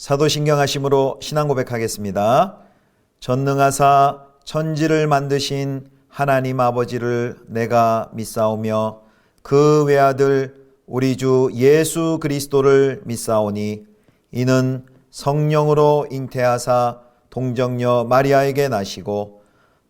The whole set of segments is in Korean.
사도신경하심으로 신앙 고백하겠습니다. 전능하사 천지를 만드신 하나님 아버지를 내가 믿사오며 그 외아들 우리 주 예수 그리스도를 믿사오니 이는 성령으로 잉태하사 동정녀 마리아에게 나시고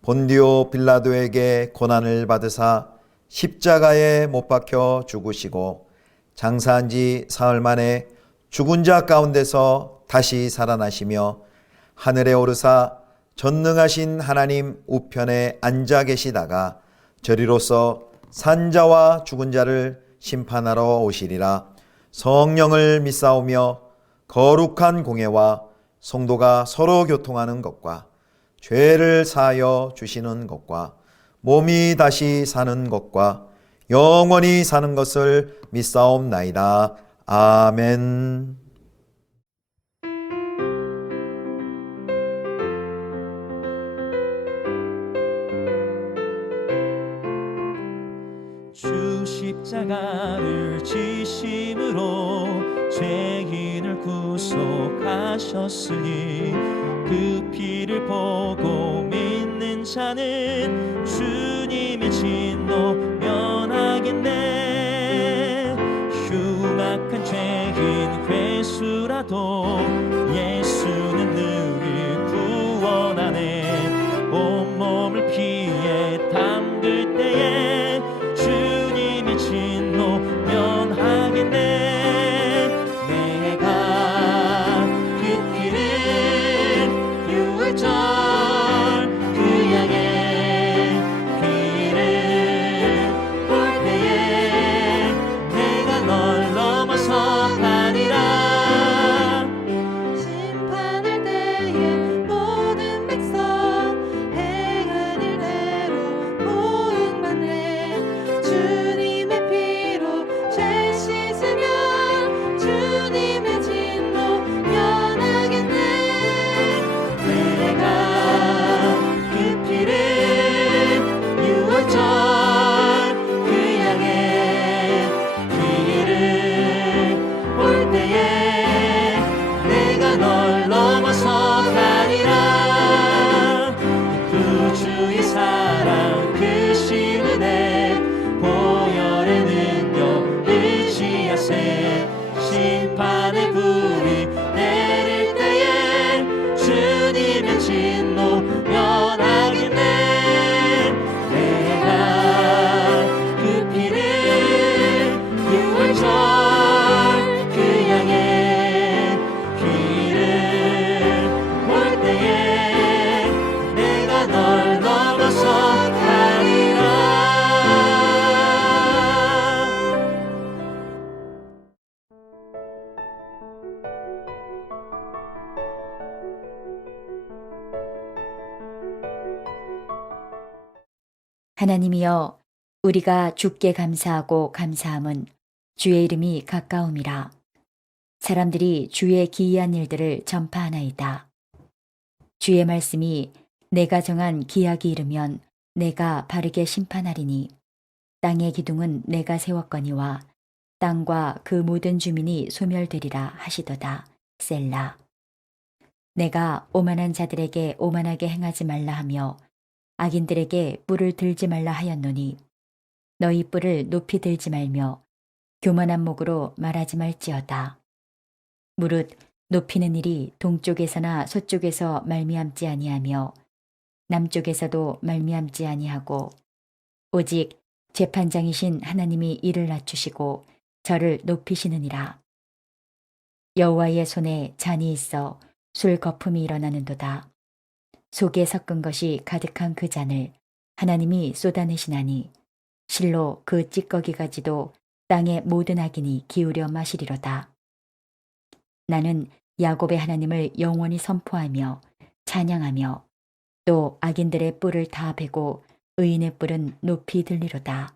본디오 빌라도에게 고난을 받으사 십자가에 못 박혀 죽으시고 장사한 지 사흘 만에 죽은 자 가운데서 다시 살아나시며 하늘에 오르사 전능하신 하나님 우편에 앉아 계시다가 저리로서 산자와 죽은 자를 심판하러 오시리라. 성령을 믿사오며 거룩한 공회와 성도가 서로 교통하는 것과 죄를 사하여 주시는 것과 몸이 다시 사는 것과 영원히 사는 것을 믿사옵나이다. 아멘. 주 십자가를 지심으로 죄인을 구속하셨으니 그 피를 보고 믿는 자는 주님의 진노 면하겠네. 흉악한 죄인 괴수라도 예수는 늘 구원하네. 온몸을 피에 담글 때에 주님의 진노 면하겠네. 내가 그 피를 유월절 그 양의 피를 볼 때에 내가 널 넘어서 가리라. 심판할 때에 모든 백성 행한 일대로 보응받네. 주님의 피로 죄 씻으면 주님의 진노 면하겠네. 내가 그 피를 유월절 그 양의 피를 볼 때에 내가 널 넘어서 가리라. 그 주의 사랑 그 신은혜 보혈의 능력 의지하세. 심판의 불이 내릴 때에 주님의 진노 면하겠네. 내가 그 피를 유월절 그 양의 피를 볼 때에 내가 널 넘어서 가리라. 하나님이여, 우리가 주께 감사하고 감사함은 주의 이름이 가까움이라. 사람들이 주의 기이한 일들을 전파하나이다. 주의 말씀이 내가 정한 기약이 이르면 내가 바르게 심판하리니 땅의 기둥은 내가 세웠거니와 땅과 그 모든 주민이 소멸되리라 하시도다. 셀라. 내가 오만한 자들에게 오만하게 행하지 말라 하며 악인들에게 뿔을 들지 말라 하였노니 너희 뿔을 높이 들지 말며 교만한 목으로 말하지 말지어다. 무릇 높이는 일이 동쪽에서나 서쪽에서 말미암지 아니하며 남쪽에서도 말미암지 아니하고 오직 재판장이신 하나님이 이를 낮추시고 저를 높이시느니라. 여호와의 손에 잔이 있어 술 거품이 일어나는도다. 속에 섞은 것이 가득한 그 잔을 하나님이 쏟아내시나니 실로 그 찌꺼기가지도 땅의 모든 악인이 기울여 마시리로다. 나는 야곱의 하나님을 영원히 선포하며 찬양하며 또 악인들의 뿔을 다 베고 의인의 뿔은 높이 들리로다.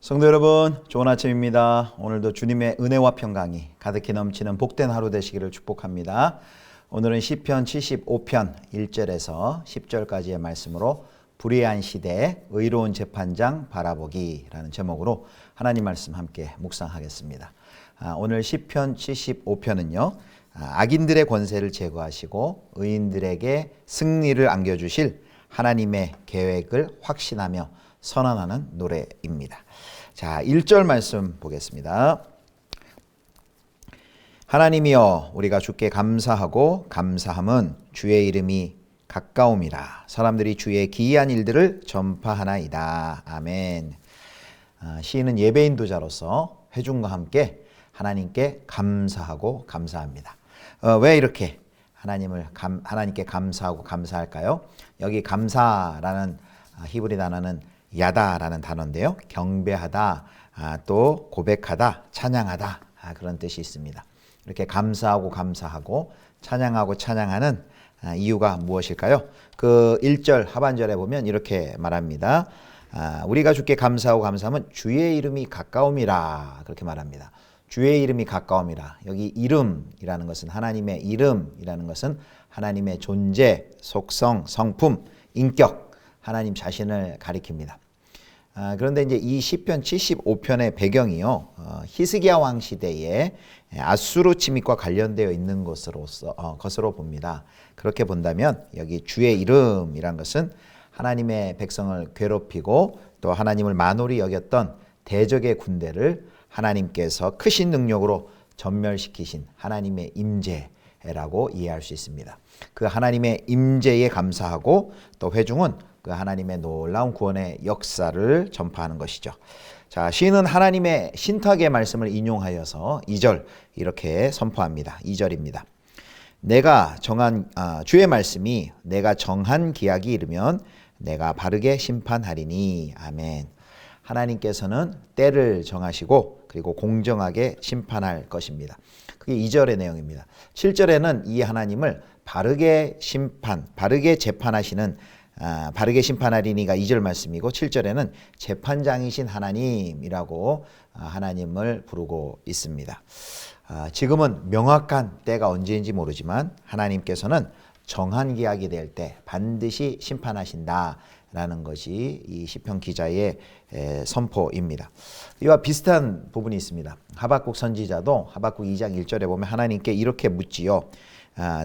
성도 여러분, 좋은 아침입니다. 오늘도 주님의 은혜와 평강이 가득히 넘치는 복된 하루 되시기를 축복합니다. 오늘은 시편 75편 1절에서 10절까지의 말씀으로 불의한 시대 의로운 재판장 바라보기라는 제목으로 하나님 말씀 함께 묵상하겠습니다. 오늘 시편 75편은요. 악인들의 권세를 제거하시고 의인들에게 승리를 안겨주실 하나님의 계획을 확신하며 선언하는 노래입니다. 자, 1절 말씀 보겠습니다. 하나님이여 우리가 주께 감사하고 감사함은 주의 이름이 가까움이라. 사람들이 주의 기이한 일들을 전파하나이다. 아멘. 시인은 예배인도자로서 회중과 함께 하나님께 감사하고 감사합니다. 왜 이렇게 하나님께 감사하고 감사할까요? 여기 감사라는 히브리 단어는 야다라는 단어인데요. 경배하다, 또 고백하다, 찬양하다, 그런 뜻이 있습니다. 이렇게 감사하고 감사하고 찬양하고 찬양하는 이유가 무엇일까요? 그 1절 하반절에 보면 이렇게 말합니다. 우리가 주께 감사하고 감사하면 주의 이름이 가까움이라. 그렇게 말합니다. 주의 이름이 가까움이라. 여기 이름이라는 것은 하나님의 이름이라는 것은 하나님의 존재, 속성, 성품, 인격, 하나님 자신을 가리킵니다. 그런데 이제 이 시편 75편의 배경이요, 히스기야 왕 시대에 아수르 침입과 관련되어 있는 것으로 봅니다. 그렇게 본다면 여기 주의 이름이란 것은 하나님의 백성을 괴롭히고 또 하나님을 만홀히 여겼던 대적의 군대를 하나님께서 크신 능력으로 전멸시키신 하나님의 임재라고 이해할 수 있습니다. 그 하나님의 임재에 감사하고 또 회중은 그 하나님의 놀라운 구원의 역사를 전파하는 것이죠. 자, 시인은 하나님의 신탁의 말씀을 인용하여서 2절 이렇게 선포합니다. 2절입니다. 주의 말씀이 내가 정한 기약이 이르면 내가 바르게 심판하리니. 아멘. 하나님께서는 때를 정하시고 그리고 공정하게 심판할 것입니다. 그게 2절의 내용입니다. 7절에는 이 하나님을 바르게 재판하시는 바르게 심판하리니가 2절 말씀이고 7절에는 재판장이신 하나님이라고 하나님을 부르고 있습니다. 지금은 명확한 때가 언제인지 모르지만 하나님께서는 정한 기약이 될 때 반드시 심판하신다라는 것이 이 시편 기자의 선포입니다. 이와 비슷한 부분이 있습니다. 하박국 선지자도 하박국 2장 1절에 보면 하나님께 이렇게 묻지요.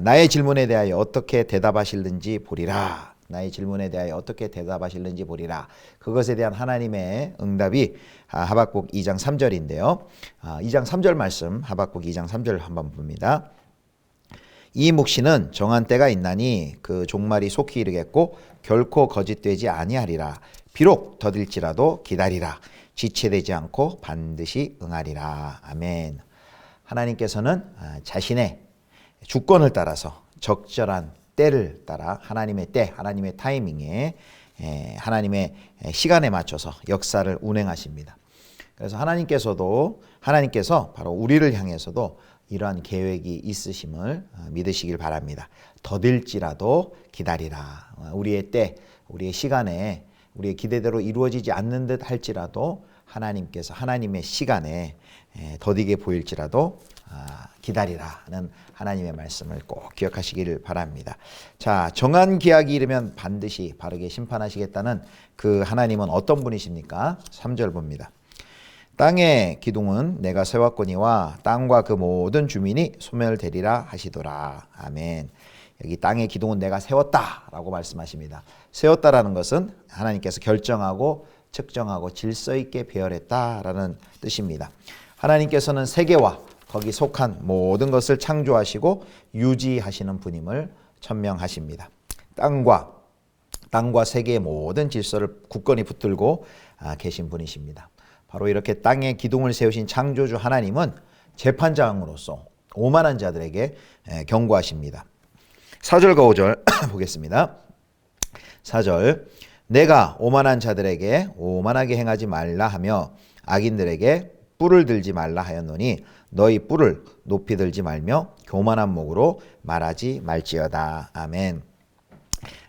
나의 질문에 대하여 어떻게 대답하실는지 보리라. 나의 질문에 대하여 어떻게 대답하실는지 보리라. 그것에 대한 하나님의 응답이 하박국 2장 3절인데요. 2장 3절 말씀, 하박국 2장 3절 한번 봅니다. 이 묵시는 정한 때가 있나니 그 종말이 속히 이르겠고 결코 거짓되지 아니하리라. 비록 더딜지라도 기다리라. 지체되지 않고 반드시 응하리라. 아멘. 하나님께서는 자신의 주권을 따라서 적절한 때를 따라 하나님의 때, 하나님의 타이밍에 하나님의 시간에 맞춰서 역사를 운행하십니다. 그래서 하나님께서 바로 우리를 향해서도 이러한 계획이 있으심을 믿으시길 바랍니다. 더딜지라도 기다리라. 우리의 때, 우리의 시간에 우리의 기대대로 이루어지지 않는 듯 할지라도 하나님께서 하나님의 시간에 더디게 보일지라도 기다리라는 하나님의 말씀을 꼭 기억하시기를 바랍니다. 자, 정한 기약이 이르면 반드시 바르게 심판하시겠다는 그 하나님은 어떤 분이십니까? 3절 봅니다. 땅의 기둥은 내가 세웠거니와 땅과 그 모든 주민이 소멸되리라 하시더라. 아멘. 여기 땅의 기둥은 내가 세웠다라고 말씀하십니다. 세웠다라는 것은 하나님께서 결정하고 측정하고 질서 있게 배열했다라는 뜻입니다. 하나님께서는 세계와 거기 속한 모든 것을 창조하시고 유지하시는 분임을 천명하십니다. 땅과 세계의 모든 질서를 굳건히 붙들고 계신 분이십니다. 바로 이렇게 땅에 기둥을 세우신 창조주 하나님은 재판장으로서 오만한 자들에게 경고하십니다. 4절과 5절 보겠습니다. 4절 내가 오만한 자들에게 오만하게 행하지 말라 하며 악인들에게 뿔을 들지 말라 하였노니 너희 뿔을 높이 들지 말며 교만한 목으로 말하지 말지어다. 아멘.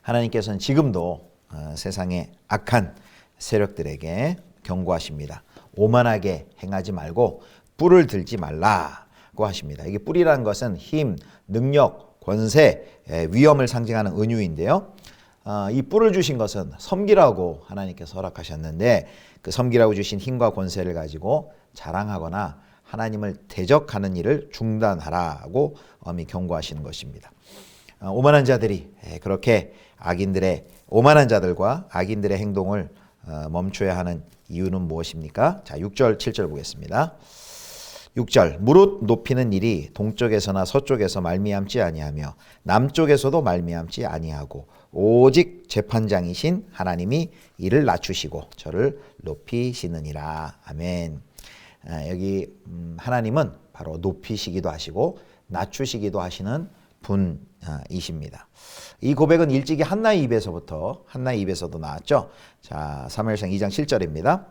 하나님께서는 지금도 세상의 악한 세력들에게 경고하십니다. 오만하게 행하지 말고 뿔을 들지 말라고 하십니다. 이게 뿔이라는 것은 힘, 능력, 권세, 위엄을 상징하는 은유인데요. 이 뿔을 주신 것은 섬기라고 하나님께서 허락하셨는데 그 섬기라고 주신 힘과 권세를 가지고 자랑하거나 하나님을 대적하는 일을 중단하라고 엄히 경고하시는 것입니다. 오만한 자들이 그렇게 오만한 자들과 악인들의 행동을 멈춰야 하는 이유는 무엇입니까? 자, 6절, 7절 보겠습니다. 6절, 무릇 높이는 일이 동쪽에서나 서쪽에서 말미암지 아니하며 남쪽에서도 말미암지 아니하고 오직 재판장이신 하나님이 이를 낮추시고 저를 높이시느니라. 아멘. 여기 하나님은 바로 높이시기도 하시고 낮추시기도 하시는 분이십니다. 이 고백은 일찍이 한나의 입에서도 나왔죠. 자, 사무엘상 2장 7절입니다.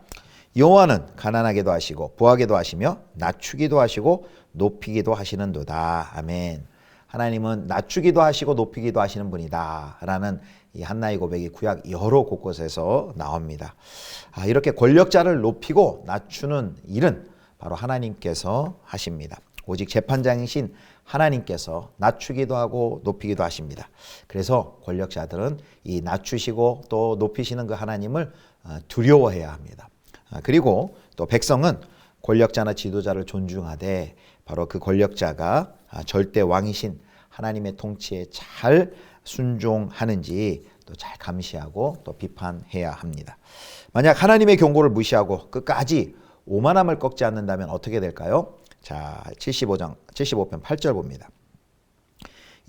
여호와는 가난하게도 하시고 부하게도 하시며 낮추기도 하시고 높이기도 하시는도다. 아멘. 하나님은 낮추기도 하시고 높이기도 하시는 분이다 라는 이 한나의 고백이 구약 여러 곳곳에서 나옵니다. 이렇게 권력자를 높이고 낮추는 일은 바로 하나님께서 하십니다. 오직 재판장이신 하나님께서 낮추기도 하고 높이기도 하십니다. 그래서 권력자들은 이 낮추시고 또 높이시는 그 하나님을 두려워해야 합니다. 그리고 또 백성은 권력자나 지도자를 존중하되 바로 그 권력자가 절대 왕이신 하나님의 통치에 잘 순종하는지 또 잘 감시하고 또 비판해야 합니다. 만약 하나님의 경고를 무시하고 끝까지 오만함을 꺾지 않는다면 어떻게 될까요? 자, 75편 8절 봅니다.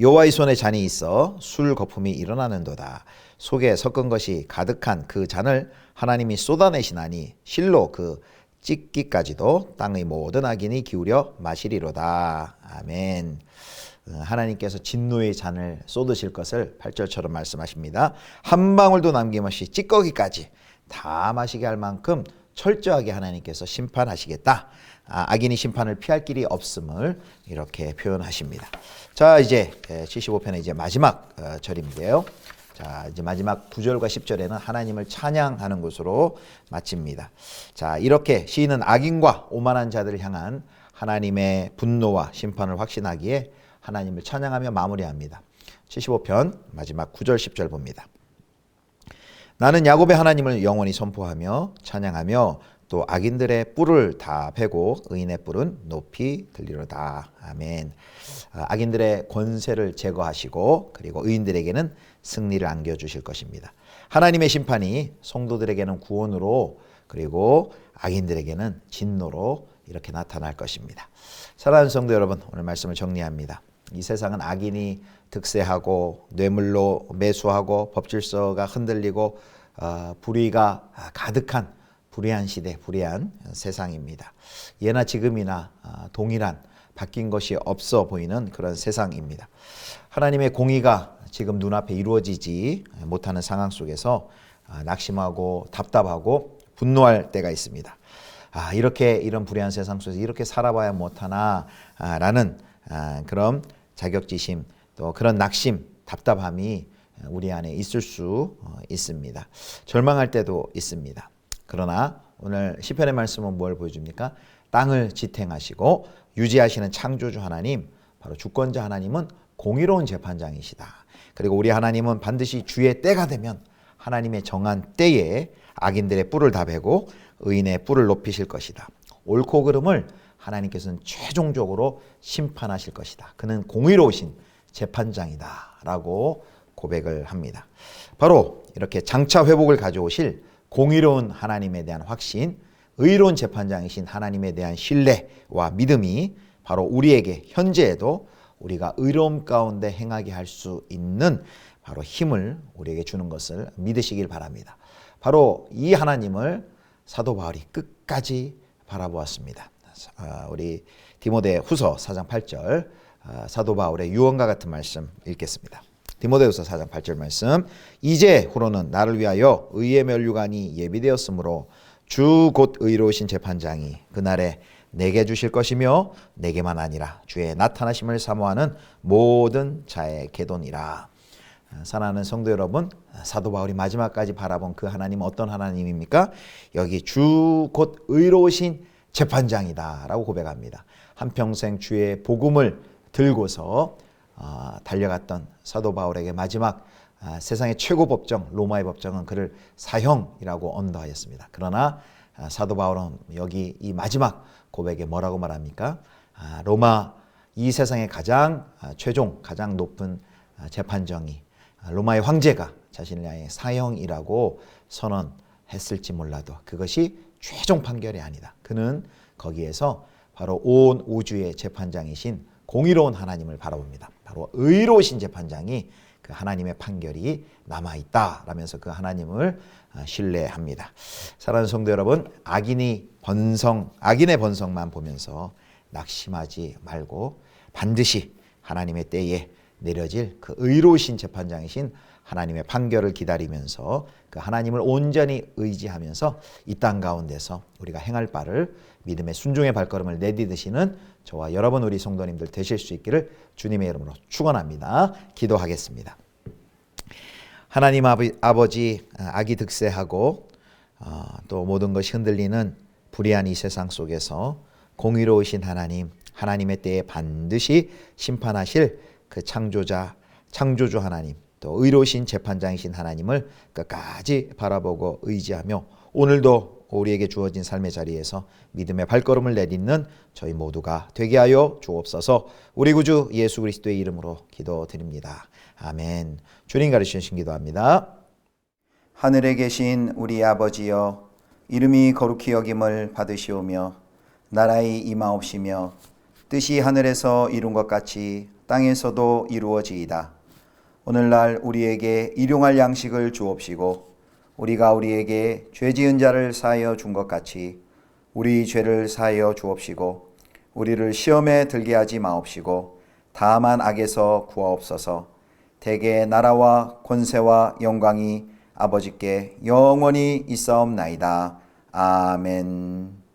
여호와의 손에 잔이 있어 술 거품이 일어나는도다. 속에 섞은 것이 가득한 그 잔을 하나님이 쏟아내시나니 실로 그 찢기까지도 땅의 모든 악인이 기울여 마시리로다. 아멘. 하나님께서 진노의 잔을 쏟으실 것을 8절처럼 말씀하십니다. 한 방울도 남김없이 찌꺼기까지 다 마시게 할 만큼 철저하게 하나님께서 심판하시겠다. 악인이 심판을 피할 길이 없음을 이렇게 표현하십니다. 자, 이제 75편의 이제 마지막 절인데요. 자, 이제 마지막 9절과 10절에는 하나님을 찬양하는 것으로 마칩니다. 자, 이렇게 시인은 악인과 오만한 자들을 향한 하나님의 분노와 심판을 확신하기에 하나님을 찬양하며 마무리합니다. 75편 마지막 9절 10절 봅니다. 나는 야곱의 하나님을 영원히 선포하며 찬양하며 또 악인들의 뿔을 다 베고 의인의 뿔은 높이 들리로다. 아멘. 악인들의 권세를 제거하시고 그리고 의인들에게는 승리를 안겨주실 것입니다. 하나님의 심판이 성도들에게는 구원으로 그리고 악인들에게는 진노로 이렇게 나타날 것입니다. 사랑하는 성도 여러분, 오늘 말씀을 정리합니다. 이 세상은 악인이 득세하고 뇌물로 매수하고 법질서가 흔들리고 불의가 가득한 불의한 시대, 불의한 세상입니다. 예나 지금이나 동일한 바뀐 것이 없어 보이는 그런 세상입니다. 하나님의 공의가 지금 눈앞에 이루어지지 못하는 상황 속에서 낙심하고 답답하고 분노할 때가 있습니다. 이런 불의한 세상 속에서 이렇게 살아봐야 못하나 라는 그런 자격지심 또 그런 낙심, 답답함이 우리 안에 있을 수 있습니다. 절망할 때도 있습니다. 그러나 오늘 시편의 말씀은 뭘 보여줍니까? 땅을 지탱하시고 유지하시는 창조주 하나님, 바로 주권자 하나님은 공의로운 재판장이시다. 그리고 우리 하나님은 반드시 주의 때가 되면 하나님의 정한 때에 악인들의 뿔을 다 베고 의인의 뿔을 높이실 것이다. 옳고 그름을 하나님께서는 최종적으로 심판하실 것이다. 그는 공의로우신 재판장이다 라고 고백을 합니다. 바로 이렇게 장차 회복을 가져오실 공의로운 하나님에 대한 확신, 의로운 재판장이신 하나님에 대한 신뢰와 믿음이 바로 우리에게 현재에도 우리가 의로움 가운데 행하게 할 수 있는 바로 힘을 우리에게 주는 것을 믿으시길 바랍니다. 바로 이 하나님을 사도 바울이 끝까지 바라보았습니다. 우리 디모데 후서 4장 8절 사도 바울의 유언과 같은 말씀 읽겠습니다. 디모데후서 4장 8절 말씀. 이제 후로는 나를 위하여 의의 면류관이 예비되었으므로 주 곧 의로우신 재판장이 그날에 내게 주실 것이며 내게만 아니라 주의 나타나심을 사모하는 모든 자의 계도니라. 사랑하는 성도 여러분, 사도 바울이 마지막까지 바라본 그 하나님은 어떤 하나님입니까? 여기 주 곧 의로우신 재판장이다 라고 고백합니다. 한평생 주의 복음을 들고서 달려갔던 사도 바울에게 마지막 세상의 최고 법정 로마의 법정은 그를 사형이라고 언도하였습니다. 그러나 사도 바울은 여기 이 마지막 고백에 뭐라고 말합니까? 로마 이 세상의 가장 최종 가장 높은 재판정이 로마의 황제가 자신을 향해 사형이라고 선언했을지 몰라도 그것이 최종 판결이 아니다. 그는 거기에서 바로 온 우주의 재판장이신 공의로운 하나님을 바라봅니다. 바로 의로우신 재판장이 그 하나님의 판결이 남아있다라면서 그 하나님을 신뢰합니다. 사랑하는 성도 여러분, 악인의 번성만 보면서 낙심하지 말고 반드시 하나님의 때에 내려질 그 의로우신 재판장이신 하나님의 판결을 기다리면서 그 하나님을 온전히 의지하면서 이 땅 가운데서 우리가 행할 바를 믿음의 순종의 발걸음을 내디디시는 저와 여러분 우리 성도님들 되실 수 있기를 주님의 이름으로 축원합니다. 기도하겠습니다. 하나님 아버지, 악이 득세하고 또 모든 것이 흔들리는 불의한 이 세상 속에서 공의로우신 하나님, 하나님의 때에 반드시 심판하실 그 창조주 하나님, 또 의로우신 재판장이신 하나님을 끝까지 바라보고 의지하며 오늘도 우리에게 주어진 삶의 자리에서 믿음의 발걸음을 내딛는 저희 모두가 되게 하여 주옵소서. 우리 구주 예수 그리스도의 이름으로 기도드립니다. 아멘. 주님 가르치신 기도합니다. 하늘에 계신 우리 아버지여, 이름이 거룩히 여김을 받으시오며 나라의 임하옵시며 뜻이 하늘에서 이룬 것 같이 땅에서도 이루어지이다. 오늘날 우리에게 일용할 양식을 주옵시고 우리가 우리에게 죄 지은 자를 사하여 준 것 같이 우리 죄를 사하여 주옵시고 우리를 시험에 들게 하지 마옵시고 다만 악에서 구하옵소서. 대개 나라와 권세와 영광이 아버지께 영원히 있사옵나이다. 아멘.